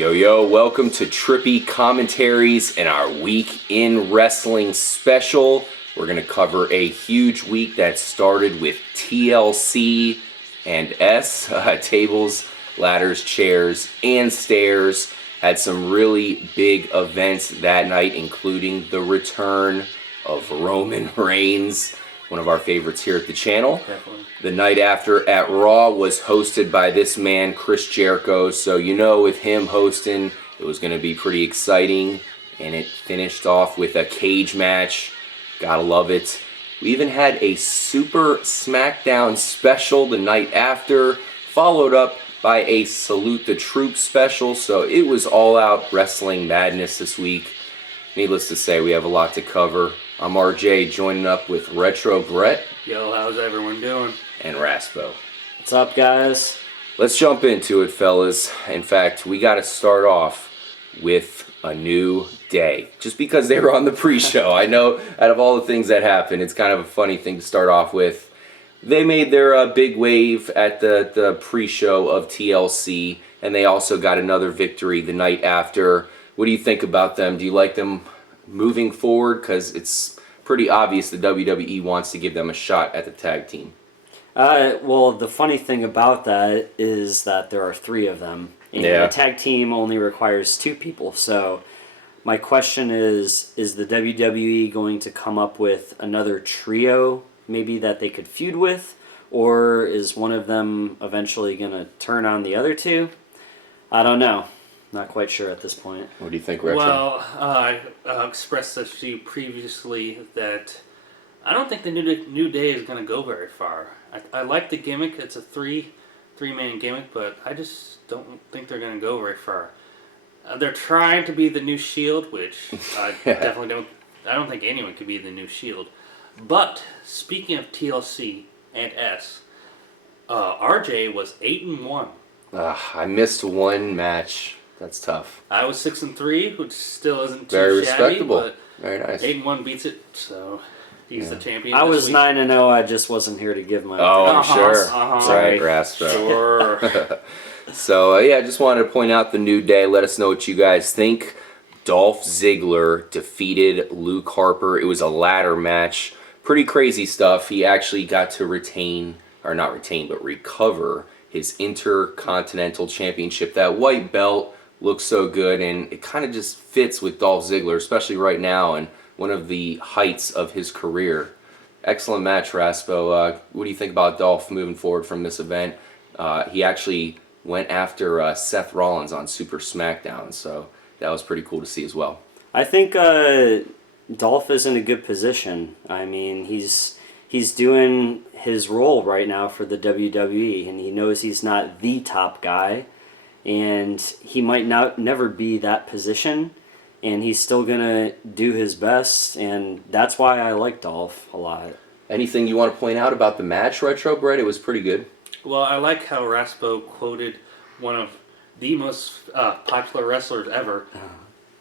Yo, yo, welcome to Trippy Commentaries and our Week in Wrestling special. We're going to cover a huge week that started with TLC and tables, ladders, chairs, and stairs. Had some really big events that night, including the return of Roman Reigns, one of our favorites here at the channel. Definitely. The night after at Raw was hosted by this man, Chris Jericho. So you know with him hosting, it was going to be pretty exciting. And it finished off with a cage match. Gotta love it. We even had a Super SmackDown special the night after, followed up by a Salute the Troops special. So it was all out wrestling madness this week. Needless to say, we have a lot to cover. I'm RJ, joining up with Retro Brett. Yo, how's everyone doing? And Raspo. What's up, guys? Let's jump into it, fellas. In fact, we got to start off with a new day. Just because they were on the pre-show. I know out of all the things that happened, it's kind of a funny thing to start off with. They made their big wave at the pre-show of TLC, and they also got another victory the night after. What do you think about them? Do you like them moving forward? Because it's pretty obvious the WWE wants to give them a shot at the tag team. Well, the funny thing about that is that there are three of them. And a tag team only requires two people. So my question is the WWE going to come up with another trio maybe that they could feud with? Or is one of them eventually going to turn on the other two? I don't know. Not quite sure at this point. What do you think, Retro? Well, I expressed this to you previously that I don't think the New Day is going to go very far. I like the gimmick. It's a three-man gimmick, but I just don't think they're going to go very far. They're trying to be the new Shield, which I definitely don't. I don't think anyone could be the new Shield. But speaking of TLC and RJ was 8-1. I missed one match. That's tough. I was 6-3, which still isn't too Very shabby, respectable. but Very nice. 8-1 beats it, so he's the champion. I this was week. 9-0. I just wasn't here to give my. Oh, I'm sure. Sorry. Right, Raspo. Sure. So, I just wanted to point out the New Day. Let us know what you guys think. Dolph Ziggler defeated Luke Harper. It was a ladder match. Pretty crazy stuff. He actually got to recover his Intercontinental Championship. That white belt looks so good, and it kind of just fits with Dolph Ziggler, especially right now and one of the heights of his career. Excellent match, Raspo. What do you think about Dolph moving forward from this event? He actually went after Seth Rollins on Super SmackDown, so that was pretty cool to see as well. I think Dolph is in a good position. I mean, he's doing his role right now for the WWE, and he knows he's not the top guy, and he might never be that position, and he's still gonna do his best, and that's why I like Dolph a lot. Anything you want to point out about the match, Retro Brett? It was pretty good. Well, I like how Raspo quoted one of the most popular wrestlers ever,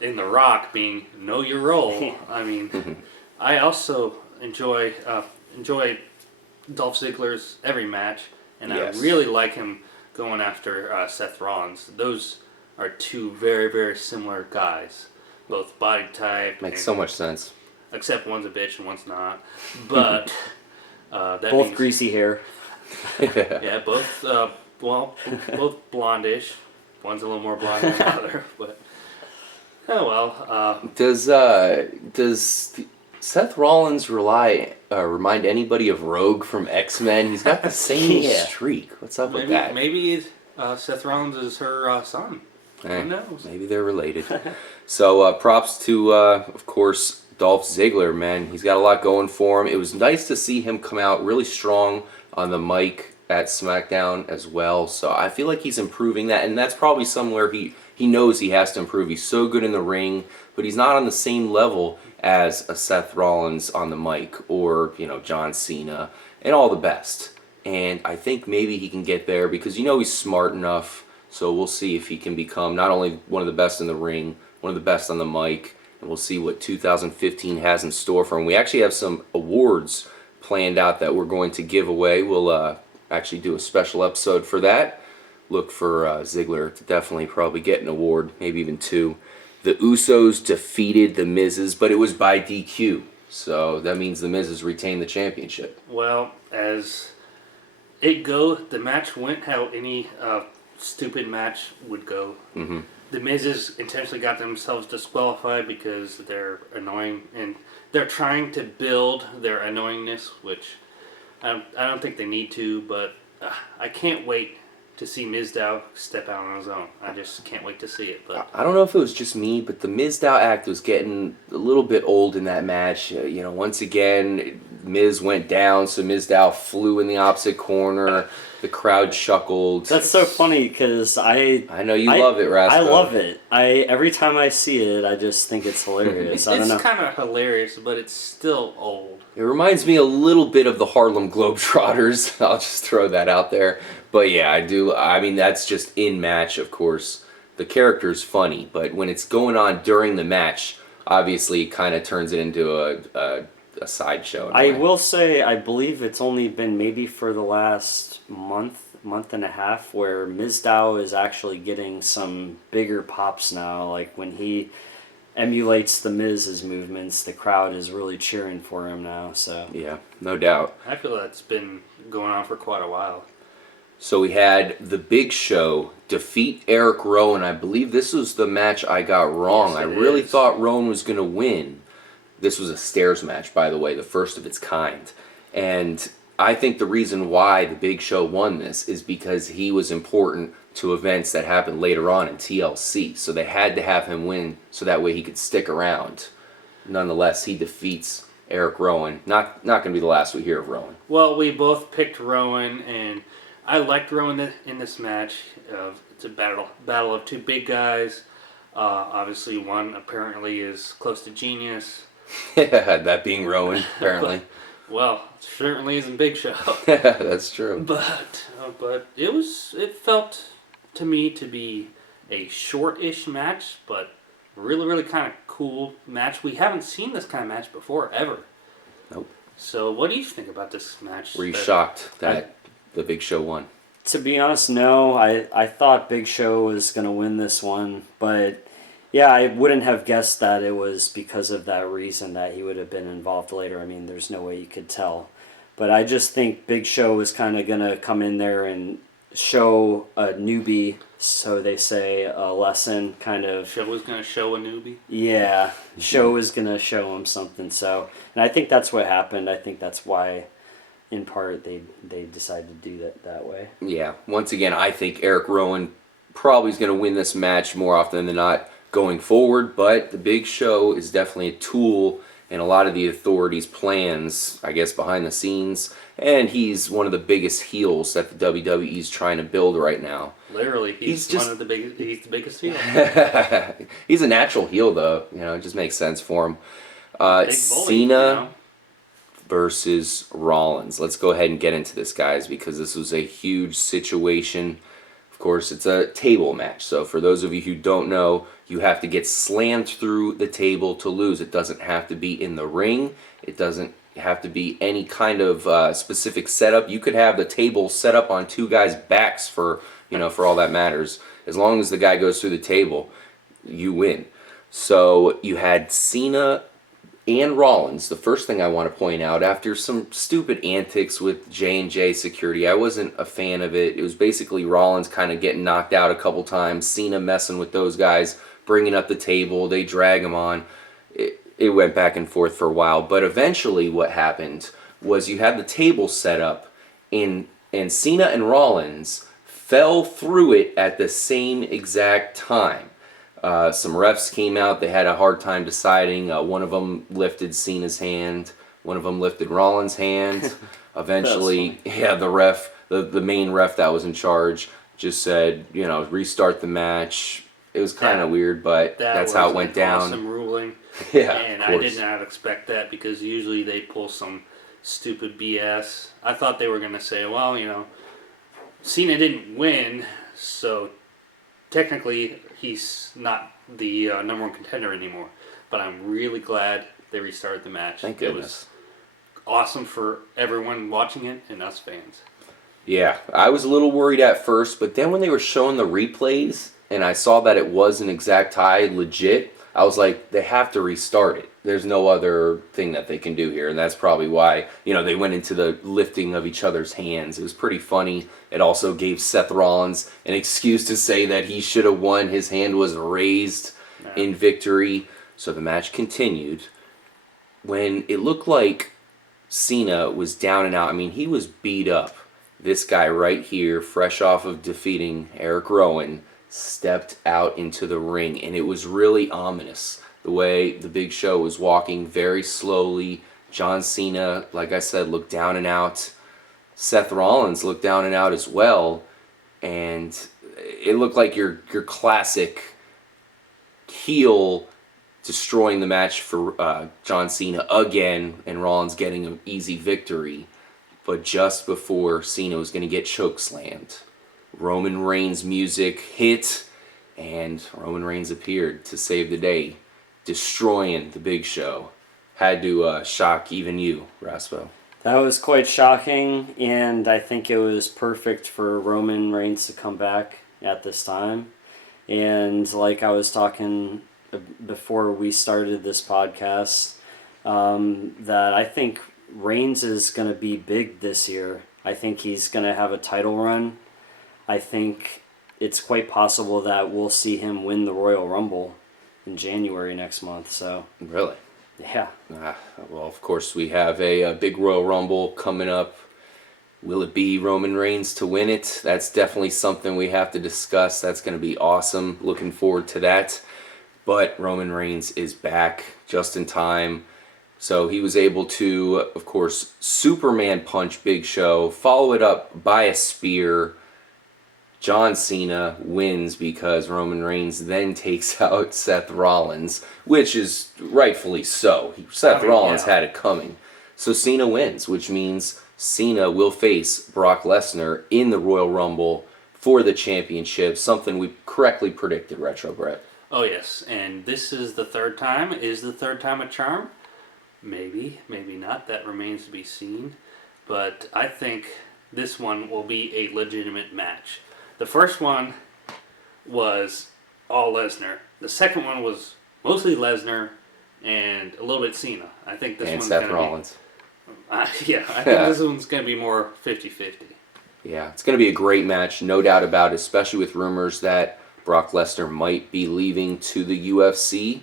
in The Rock, being "Know Your Role." I mean, I also enjoy Dolph Ziggler's every match, and Yes. I really like him going after Seth Rollins. Those are two very, very similar guys, both body type. Makes so much sense. Except one's a bitch and one's not. But that Both means, greasy hair. Yeah, both both blondish. One's a little more blonde than the other, but oh well. Does Seth Rollins remind anybody of Rogue from X-Men? He's got the same streak. What's up with that? Maybe Seth Rollins is her son. Who knows? Maybe they're related. So props to, of course, Dolph Ziggler, man. He's got a lot going for him. It was nice to see him come out really strong on the mic at SmackDown as well. So I feel like he's improving that, and that's probably somewhere he knows he has to improve. He's so good in the ring, but he's not on the same level as a Seth Rollins on the mic, or John Cena, and all the best. And I think maybe he can get there because he's smart enough. So we'll see if he can become not only one of the best in the ring, one of the best on the mic, and we'll see what 2015 has in store for him. We actually have some awards planned out that we're going to give away. We'll actually do a special episode for that. look for Ziggler to definitely probably get an award, maybe even 2. The Usos defeated the Miz's, but it was by DQ. So that means the Miz's retained the championship. Well, as the match went how any stupid match would go. Mm-hmm. The Miz's intentionally got themselves disqualified because they're annoying, and they're trying to build their annoyingness, which I don't think they need to, but I can't wait to see Mizdow step out on his own. I just can't wait to see it. But I don't know if it was just me, but the Mizdow act was getting a little bit old in that match. Once again, Miz went down, so Mizdow flew in the opposite corner. The crowd chuckled. That's so funny because I know you love it, Rasco. I love it. Every time I see it, I just think it's hilarious. I don't know. It's kind of hilarious, but it's still old. It reminds me a little bit of the Harlem Globetrotters. I'll just throw that out there. But yeah, I do. I mean, that's just in match, of course. The character's funny, but when it's going on during the match, obviously it kind of turns it into a sideshow. I will say, I believe it's only been maybe for the last month and a half, where Mizdow is actually getting some bigger pops now. Like when he emulates the Miz's movements, the crowd is really cheering for him now. So yeah, no doubt. I feel that's been going on for quite a while. So we had the Big Show defeat Eric Rowan. I believe this was the match I got wrong. Yes, I it really is. thought Rowan was going to win. This was a stairs match, by the way, the first of its kind. And I think the reason why the Big Show won this is because he was important to events that happened later on in TLC. So they had to have him win so that way he could stick around. Nonetheless, he defeats Eric Rowan. Not going to be the last we hear of Rowan. Well, we both picked Rowan, and I liked Rowan in this match. It's a battle of two big guys. Obviously, one apparently is close to genius. That being Rowan, apparently. Well, certainly isn't Big Show. That's true. But it felt to me to be a short-ish match, but really, really kind of cool match. We haven't seen this kind of match before, ever. Nope. So what do you think about this match? Were you shocked that the Big Show won? to be honest, no. I thought Big Show was going to win this one, but yeah, I wouldn't have guessed that it was because of that reason that he would have been involved later. I mean, there's no way you could tell. But I just think Big Show was kind of going to come in there and show a newbie, so they say, a lesson, kind of. Show was going to show a newbie? Yeah, Show was going to show him something. So, and I think that's what happened. I think that's why, in part, they decided to do that way. Yeah, once again, I think Eric Rowan probably is going to win this match more often than not going forward, but the Big Show is definitely a tool in a lot of the authorities' plans, I guess, behind the scenes, and he's one of the biggest heels that the WWE is trying to build right now. Literally, he's the biggest heel. He's a natural heel, though. You know, it just makes sense for him. Big bully, Cena versus Rollins. Let's go ahead and get into this, guys, because this was a huge situation. Of course, it's a table match, so for those of you who don't know, you have to get slammed through the table to lose. It doesn't have to be in the ring. It doesn't have to be any kind of specific setup. You could have the table set up on two guys' backs for all that matters. As long as the guy goes through the table, you win. So you had Cena and Rollins. The first thing I want to point out, after some stupid antics with J&J security, I wasn't a fan of it. It was basically Rollins kind of getting knocked out a couple times, Cena messing with those guys, bringing up the table, they drag him on. It went back and forth for a while, but eventually what happened was you had the table set up, and Cena and Rollins fell through it at the same exact time. Some refs came out. They had a hard time deciding. One of them lifted Cena's hand. One of them lifted Rollins' hand. Eventually, the main ref that was in charge, just said, restart the match. It was kind of weird, but that's how it went down. Awesome ruling. Yeah, and I did not expect that, because usually they pull some stupid BS. I thought they were going to say, well, Cena didn't win, so technically he's not the number one contender anymore. But I'm really glad they restarted the match. Thank goodness. It was awesome for everyone watching it and us fans. Yeah, I was a little worried at first, but then when they were showing the replays and I saw that it was an exact tie, legit, I was like, they have to restart it. There's no other thing that they can do here, and that's probably why, they went into the lifting of each other's hands. It was pretty funny. It also gave Seth Rollins an excuse to say that he should have won. His hand was raised in victory. So the match continued. When it looked like Cena was down and out, I mean, he was beat up. This guy right here, fresh off of defeating Eric Rowan, stepped out into the ring, and it was really ominous. The way the Big Show was walking very slowly. John Cena, like I said, looked down and out. Seth Rollins looked down and out as well, and it looked like your classic heel destroying the match for John Cena again, and Rollins getting an easy victory. But just before Cena was going to get chokeslammed, Roman Reigns' music hit, and Roman Reigns appeared to save the day, destroying the Big Show. Had to shock even you, Raspo. That was quite shocking, and I think it was perfect for Roman Reigns to come back at this time. And like I was talking before we started this podcast, that I think Reigns is going to be big this year. I think he's going to have a title run. I think it's quite possible that we'll see him win the Royal Rumble in January next month. So Really? yeah. Well, of course, we have a big Royal Rumble coming up. Will it be Roman Reigns to win it? That's definitely something we have to discuss. That's going to be awesome. Looking forward to that. But Roman Reigns is back just in time. So he was able to, of course, Superman punch Big Show, follow it up by a spear. John Cena wins because Roman Reigns then takes out Seth Rollins, which is rightfully so. Seth Rollins had it coming. So Cena wins, which means Cena will face Brock Lesnar in the Royal Rumble for the championship, something we correctly predicted, Retro Brett. Oh, yes. And this is the third time. Is the third time a charm? Maybe, maybe not. That remains to be seen. But I think this one will be a legitimate match. The first one was all Lesnar. The second one was mostly Lesnar and a little bit Cena. I think this one's Seth Rollins. I think this one's going to be more 50-50. Yeah, it's going to be a great match, no doubt about it, especially with rumors that Brock Lesnar might be leaving to the UFC.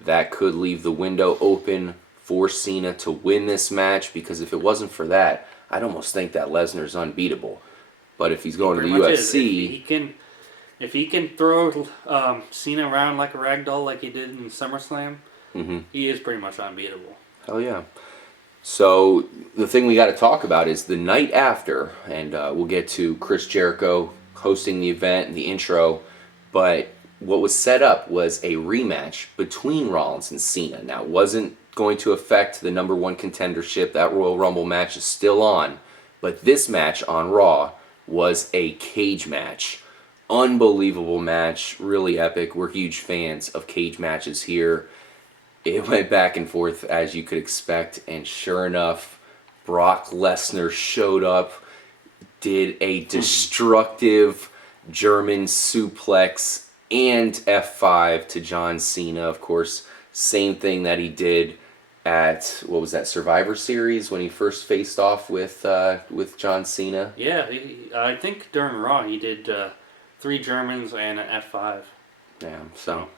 That could leave the window open for Cena to win this match, because if it wasn't for that, I'd almost think that Lesnar's unbeatable. But if he's going to the UFC... If he can throw Cena around like a rag doll like he did in SummerSlam, he is pretty much unbeatable. Hell yeah. So the thing we got to talk about is the night after, and we'll get to Chris Jericho hosting the event and the intro, but what was set up was a rematch between Rollins and Cena. Now, it wasn't going to affect the number one contendership. That Royal Rumble match is still on, but this match on Raw was a cage match. Unbelievable match, really epic. We're huge fans of cage matches here. It went back and forth as you could expect, and sure enough, Brock Lesnar showed up, did a destructive German suplex and F5 to John Cena. Of course, same thing that he did at, what was that, Survivor Series when he first faced off with John Cena? Yeah, I think during Raw he did 3 Germans and an F5. Yeah, so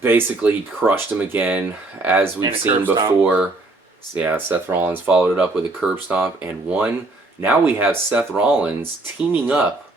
basically he crushed him again, as we've seen before. So yeah, Seth Rollins followed it up with a curb stomp and won. Now we have Seth Rollins teaming up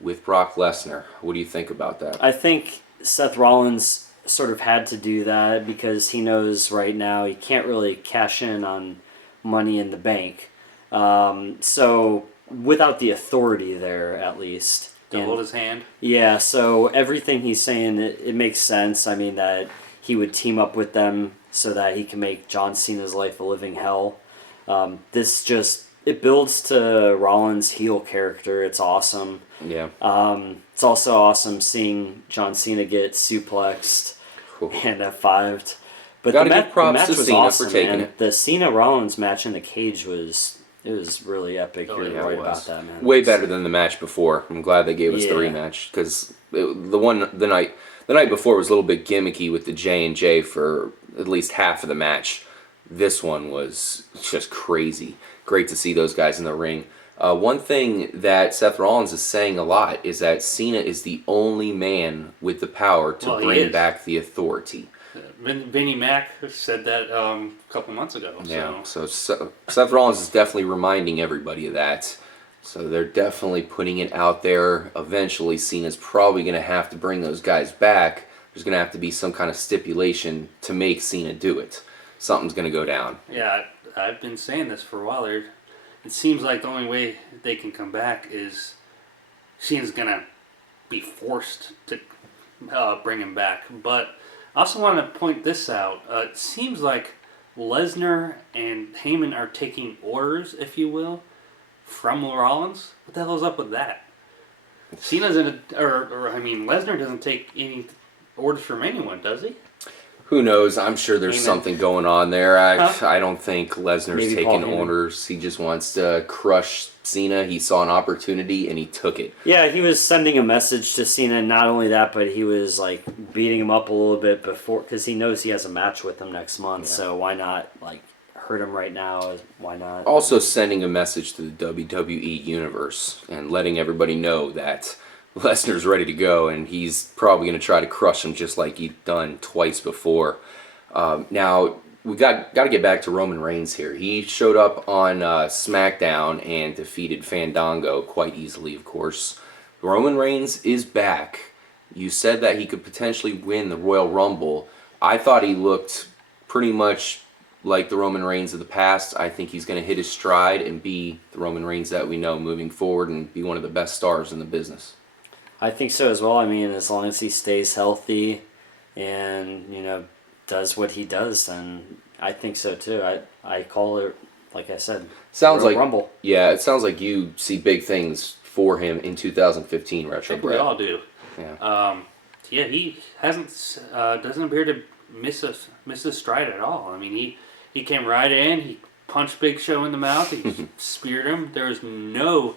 with Brock Lesnar. What do you think about that? I think Seth Rollins sort of had to do that because he knows right now he can't really cash in on Money in the Bank. So without the authority there, at least. To hold his hand? Yeah, so everything he's saying, it makes sense. I mean, that he would team up with them so that he can make John Cena's life a living hell. This just, it builds to Rollins' heel character. It's awesome. Yeah. It's also awesome seeing John Cena get suplexed and F5'd. But the match was awesome, man. The Cena-Rollins match in the cage was It was really epic. Oh, You're yeah, right it about was. that, man. Way better than the match before. I'm glad they gave us the Yeah. rematch because the night before was a little bit gimmicky with the J&J for at least half of the match. This one was just crazy. Great to see those guys in the ring. One thing that Seth Rollins is saying a lot is that Cena is the only man with the power to Well, he bring is. back the authority. Vinnie Mac said that a couple months ago. Yeah, So. so Seth Rollins is definitely reminding everybody of that. So they're definitely putting it out there. Eventually, Cena's probably going to have to bring those guys back. There's going to have to be some kind of stipulation to make Cena do it. Something's going to go down. Yeah, I've been saying this for a while. It seems like the only way they can come back is Cena's gonna be forced to bring him back. But I also want to point this out. It seems like Lesnar and Heyman are taking orders, if you will, from Rollins. What the hell is up with that? Cena's Lesnar doesn't take any orders from anyone, does he? Who knows? I'm sure there's Heyman. something going on there. I don't think Lesnar's Maybe taking Paul Heyman. orders. He just wants to crush Cena. He saw an opportunity and he took it. Yeah, he was sending a message to Cena. Not only that, but he was like beating him up a little bit before because he knows he has a match with him next month. Yeah. So why not like hurt him right now? Why not? Also sending a message to the WWE Universe and letting everybody know that Lesnar's ready to go and he's probably going to try to crush him just like he's done twice before. Now, we got to get back to Roman Reigns here. He showed up on SmackDown and defeated Fandango quite easily, of course. Roman Reigns is back. You said that he could potentially win the Royal Rumble. I thought he looked pretty much like the Roman Reigns of the past. I think he's going to hit his stride and be the Roman Reigns that we know moving forward and be one of the best stars in the business. I think so as well. I mean, as long as he stays healthy and, does what he does, then I think so too. I call it, like I said, Sounds Royal like Rumble. Yeah, it sounds like you see big things for him in 2015 I Retro think we Brett. all do. Yeah. He doesn't appear to miss a stride at all. I mean, he came right in. He punched Big Show in the mouth. He speared him. There was no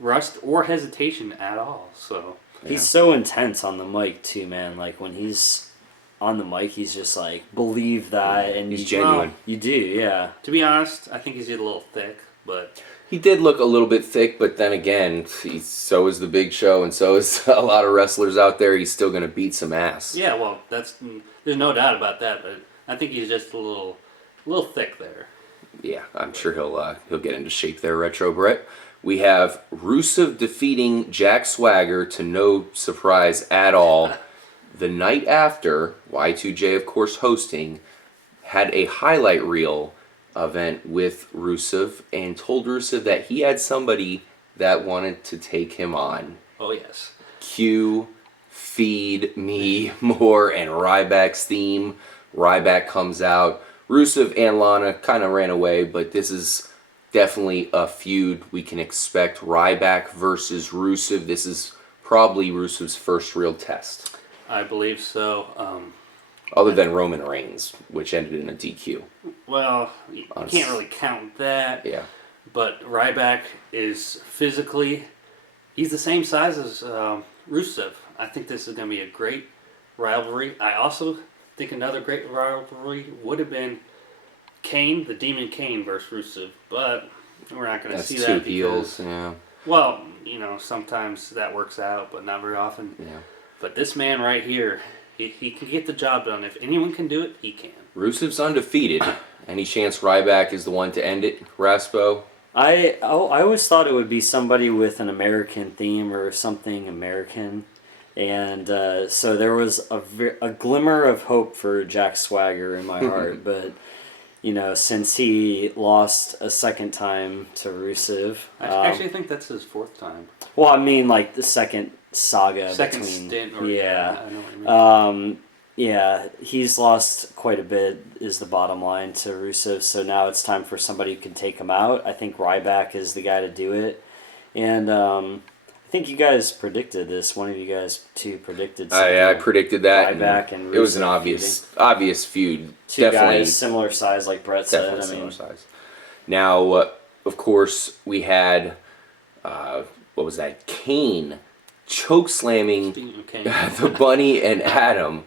rust or hesitation at all. So He's so intense on the mic too, man. Like when he's on the mic, he's just like believe that, and He's genuine. You do, yeah. to be honest, I think he's a little thick, but He did look a little bit thick, but then again, so is the Big Show, and so is a lot of wrestlers out there. He's still going to beat some ass. yeah, well, there's no doubt about that. But I think he's just a little thick there. Yeah, I'm sure he'll get into shape there, Retro Brett. We have Rusev defeating Jack Swagger to no surprise at all. The night after, Y2J, of course, hosting, had a highlight reel event with Rusev and told Rusev that he had somebody that wanted to take him on. Oh yes. Cue, Feed Me More, and Ryback's theme. Ryback comes out. Rusev and Lana kind of ran away, but this is definitely a feud we can expect. Ryback versus Rusev. This is probably Rusev's first real test. I believe so. Other than Roman Reigns, which ended in a DQ. Well, you can't really count that. Yeah. But Ryback is he's the same size as Rusev. I think this is going to be a great rivalry. I also think another great rivalry would have been Kane, the Demon Kane versus Rusev. But we're not going to see that. That's two heels, yeah. Well, sometimes that works out, but not very often. Yeah. But this man right here, he can get the job done. If anyone can do it, he can. Rusev's undefeated. Any chance Ryback is the one to end it, Raspo? I always thought it would be somebody with an American theme or something American, and so there was a glimmer of hope for Jack Swagger in my heart, but since he lost a second time to Rusev, I actually think that's his fourth time. well, I mean like the second saga Second between, stint, or yeah. I know what you mean. Yeah, he's lost quite a bit is the bottom line to Rusev, so now it's time for somebody who can take him out. I think Ryback is the guy to do it. And I think you guys predicted this. One of you guys two predicted something. I predicted that. Ryback and it was an Rusev obvious feud. Two Definitely, guys similar size like Brett said. definitely similar size. Now, of course, we had, what was that? Kane choke slamming the Bunny and Adam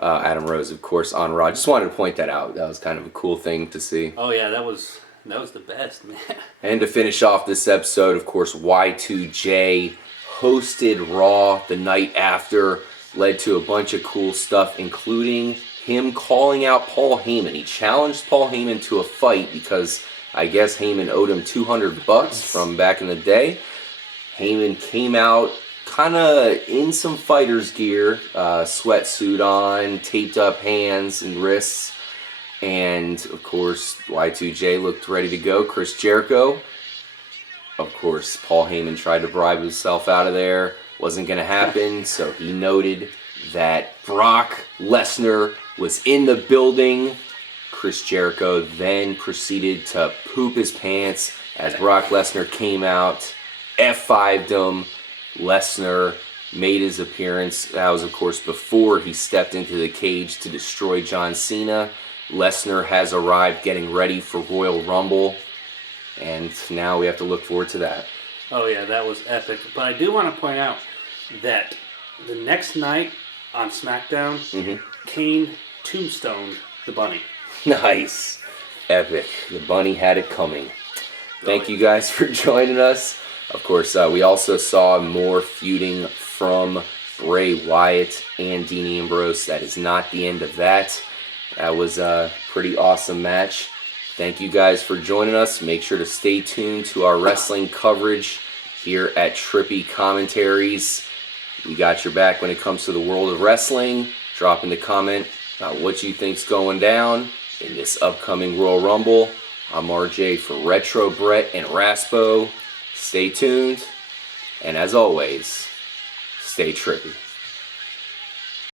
Rose, of course, on Raw. Just wanted to point that out. That was kind of a cool thing to see. Oh yeah, that was the best, man. And to finish off this episode, of course, Y2J hosted Raw the night after, led to a bunch of cool stuff, including him calling out Paul Heyman. He challenged Paul Heyman to a fight because I guess Heyman owed him $200 from back in the day. Heyman came out kind of in some fighter's gear, sweatsuit on, taped up hands and wrists, and of course Y2J looked ready to go. Chris Jericho, of course, Paul Heyman tried to bribe himself out of there. Wasn't going to happen, so he noted that Brock Lesnar was in the building. Chris Jericho then proceeded to poop his pants as Brock Lesnar came out, F5'd him. Lesnar made his appearance. That was, of course, before he stepped into the cage to destroy John Cena. Lesnar has arrived getting ready for Royal Rumble, and now we have to look forward to that. Oh yeah, that was epic. But I do want to point out that the next night on SmackDown, Kane tombstoned the Bunny. Nice. Epic. The Bunny had it coming. Thank you guys for joining us. Of course, we also saw more feuding from Bray Wyatt and Dean Ambrose. That is not the end of that. That was a pretty awesome match. Thank you guys for joining us. Make sure to stay tuned to our wrestling coverage here at Trippy Commentaries. We got your back when it comes to the world of wrestling. Drop in the comment about what you think's going down in this upcoming Royal Rumble. I'm RJ for Retro Brett and Raspo. Stay tuned, and as always, stay trippy.